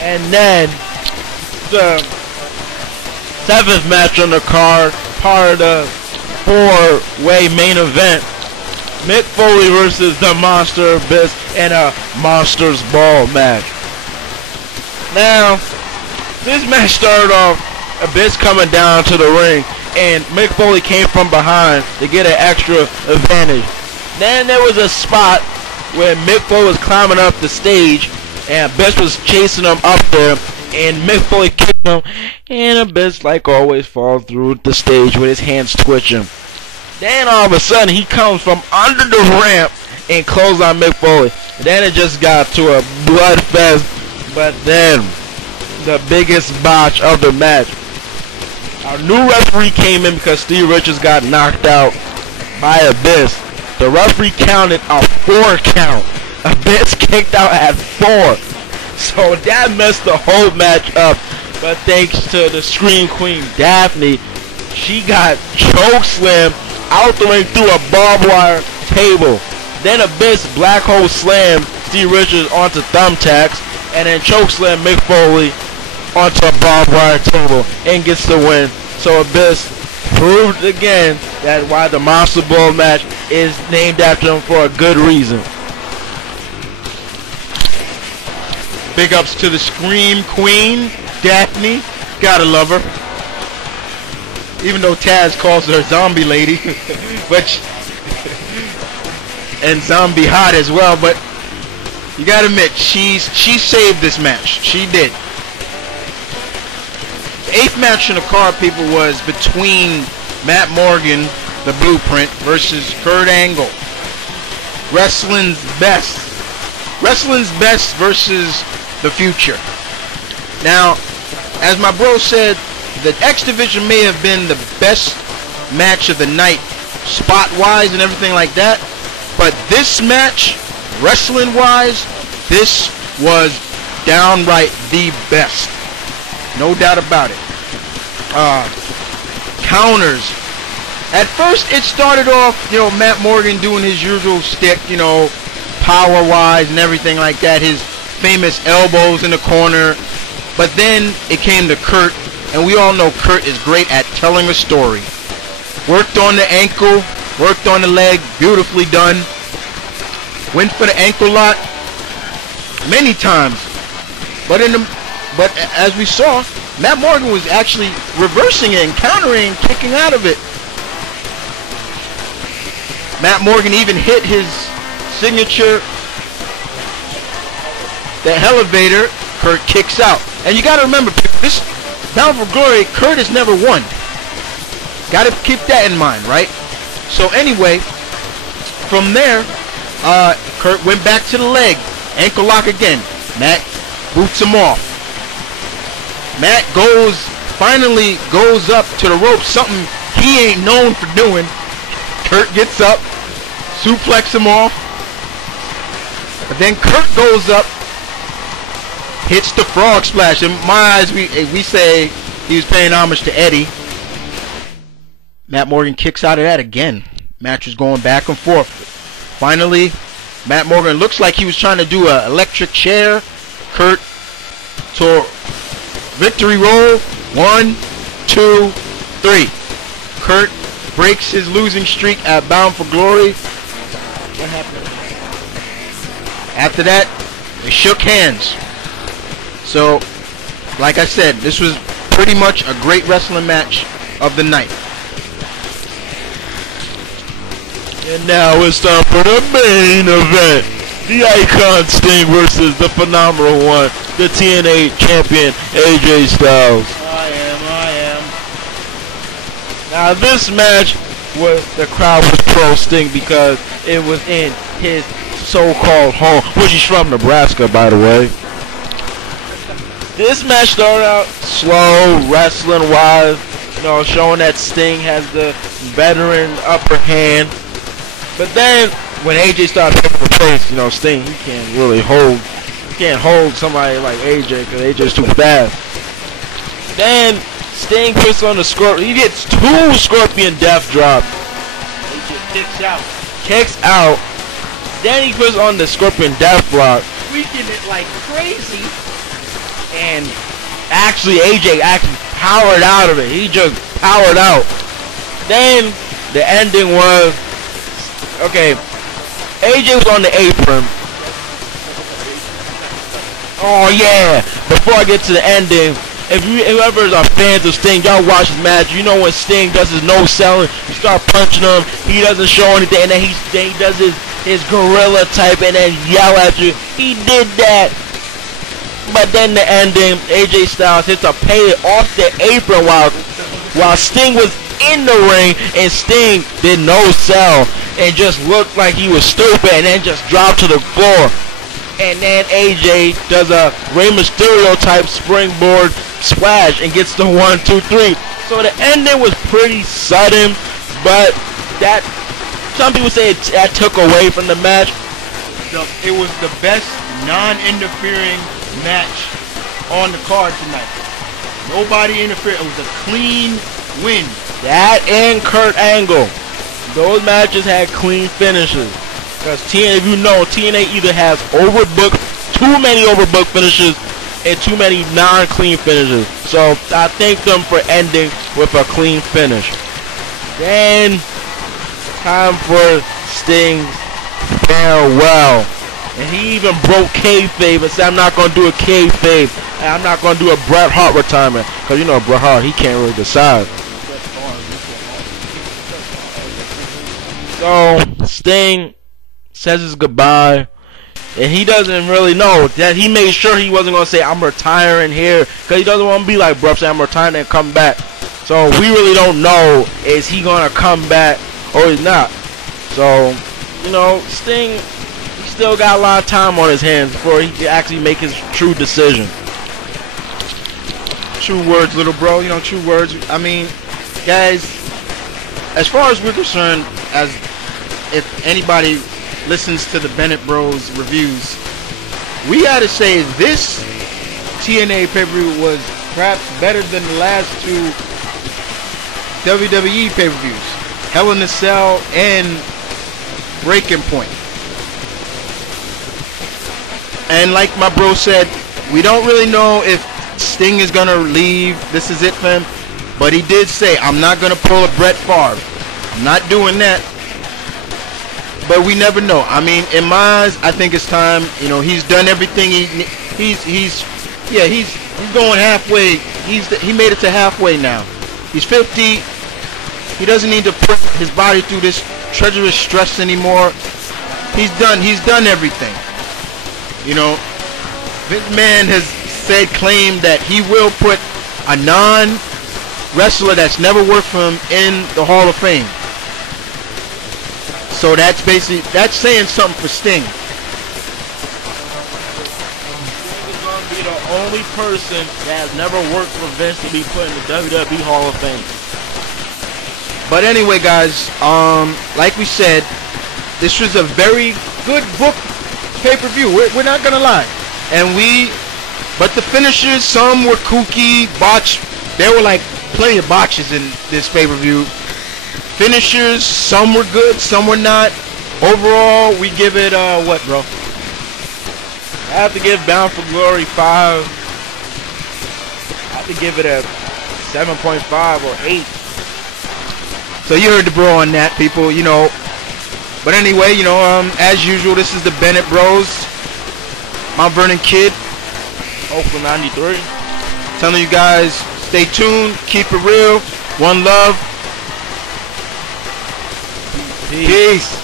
And then the 7th match on the card, part of the 4-way main event. Mick Foley versus the Monster Abyss in a Monsters Ball match. Now, this match started off Abyss coming down to the ring, and Mick Foley came from behind to get an extra advantage. Then there was a spot where Mick Foley was climbing up the stage, and Abyss was chasing him up there, and Mick Foley kicked him, and Abyss, like always, falls through the stage with his hands twitching. Then all of a sudden, he comes from under the ramp and closes on Mick Foley. Then it just got to a bloodfest, but then the biggest botch of the match. Our new referee came in because Steve Richards got knocked out by Abyss. The referee counted a 4 count. Abyss kicked out at 4. So that messed the whole match up. But thanks to the Scream Queen, Daphne, she got chokeslammed out the ring through a barbed wire table. Then Abyss black hole slammed Steve Richards onto thumbtacks, and then chokeslammed Mick Foley onto a barbed wire table and gets the win. So Abyss proved again that why the Monster Ball match is named after him for a good reason. Big ups to the Scream Queen, Daphne. Gotta love her. Even though Taz calls her Zombie Lady, and Zombie Hot as well, but you gotta admit, she saved this match. She did. The 8th match in the card, people, was between Matt Morgan, the Blueprint, versus Kurt Angle. Wrestling's best versus the future. Now, as my bro said, the X Division may have been the best match of the night, spot-wise and everything like that, but this match, wrestling-wise, this was downright the best. No doubt about it. Counters. At first, it started off, Matt Morgan doing his usual stick, power-wise and everything like that, his famous elbows in the corner, but then it came to Kurt. And we all know Kurt is great at telling a story. Worked on the ankle, worked on the leg, beautifully done. Went for the ankle lock many times. But as we saw, Matt Morgan was actually reversing it and countering, kicking out of it. Matt Morgan even hit his signature, the elevator. Kurt kicks out. And you got to remember, this Bound for Glory, Kurt has never won. Gotta keep that in mind, right? So anyway, from there, Kurt went back to the leg. Ankle lock again. Matt boots him off. Matt finally goes up to the rope, something he ain't known for doing. Kurt gets up, suplex him off. But then Kurt goes up, hits the frog splash. In my eyes, we say he was paying homage to Eddie. Matt Morgan kicks out of that again. Match was going back and forth. Finally, Matt Morgan looks like he was trying to do an electric chair. Kurt to victory roll. 1, 2, 3. Kurt breaks his losing streak at Bound for Glory. What happened? After that, they shook hands. So, like I said, this was pretty much a great wrestling match of the night. And now it's time for the main event. The Icon Sting versus the Phenomenal One, the TNA champion, AJ Styles. I am. Now this match, the crowd was pro Sting because it was in his so-called home, which is from Nebraska, by the way. This match started out slow, wrestling-wise, showing that Sting has the veteran upper hand. But then, when AJ started picking the pace, Sting, he can't hold somebody like AJ because AJ's too fast. Then, Sting puts on the Scorpion. He gets 2 Scorpion Death Drops. AJ kicks out. Then he puts on the Scorpion Death Block. Tweaking it like crazy. And actually, AJ actually powered out of it. He just powered out. Then the ending was, okay, AJ was on the apron. Oh yeah! Before I get to the ending, if whoever is fans of Sting, y'all watch his match. You know when Sting does his no selling, you start punching him. He doesn't show anything, and then he does his gorilla type, and then yell at you. He did that. But then the ending, AJ Styles hits a pay off the apron while Sting was in the ring, and Sting did no sell and just looked like he was stupid, and then just dropped to the floor. And then AJ does a Rey Mysterio type springboard splash and gets the 1, 2, 3. So the ending was pretty sudden, but that some people say that took away from the match. It was the best non-interfering match on the card tonight. Nobody interfered. It was a clean win. That and Kurt Angle, those matches had clean finishes. Because TNA, if you know, TNA either has too many overbooked finishes and too many non-clean finishes. So I thank them for ending with a clean finish. Then time for Sting's farewell. And he even broke kayfabe and said, I'm not going to do a kayfabe. And I'm not going to do a Bret Hart retirement. Because you know Bret Hart, he can't really decide. So Sting says his goodbye, and he doesn't really know that he made sure he wasn't going to say I'm retiring here, because he doesn't want to be like Bruh, say I'm retiring and come back. So we really don't know, is he going to come back or he's not. So, you know, Sting, he still got a lot of time on his hands before he can actually make his true decision. True words, little bro. You know, true words. I mean, guys, as far as we're concerned, as if anybody listens to the Bennett Bros reviews, we gotta say this TNA pay-per-view was perhaps better than the last two WWE pay-per-views, Hell in a Cell and Breaking Point. And like my bro said, we don't really know if Sting is gonna leave. This is it for him. But he did say, I'm not gonna pull a Brett Favre. I'm not doing that. But we never know. I mean, in my eyes, I think it's time. You know, he's done everything. He's going halfway. He made it to halfway now. He's 50. He doesn't need to put his body through this treacherous stress anymore. He's done everything. You know, Vince McMahon has claimed that he will put a non-wrestler that's never worked for him in the Hall of Fame. So that's saying something for Sting. Sting is going to be the only person that has never worked for Vince to be put in the WWE Hall of Fame. But anyway, guys, like we said, this was a very good book pay-per-view. We're not gonna lie, but the finishes, some were kooky, botched. There were like plenty of botches in this pay-per-view. Finishers, some were good, some were not. Overall, we give it what, bro? I have to give Bound for Glory 5. I have to give it a 7.5 or 8. So you heard the bro on that, people, you know. But anyway, you know, as usual, this is the Bennett Bros. Mount Vernon Kid. Oakland 93. Telling you guys, stay tuned, keep it real, one love. Peace.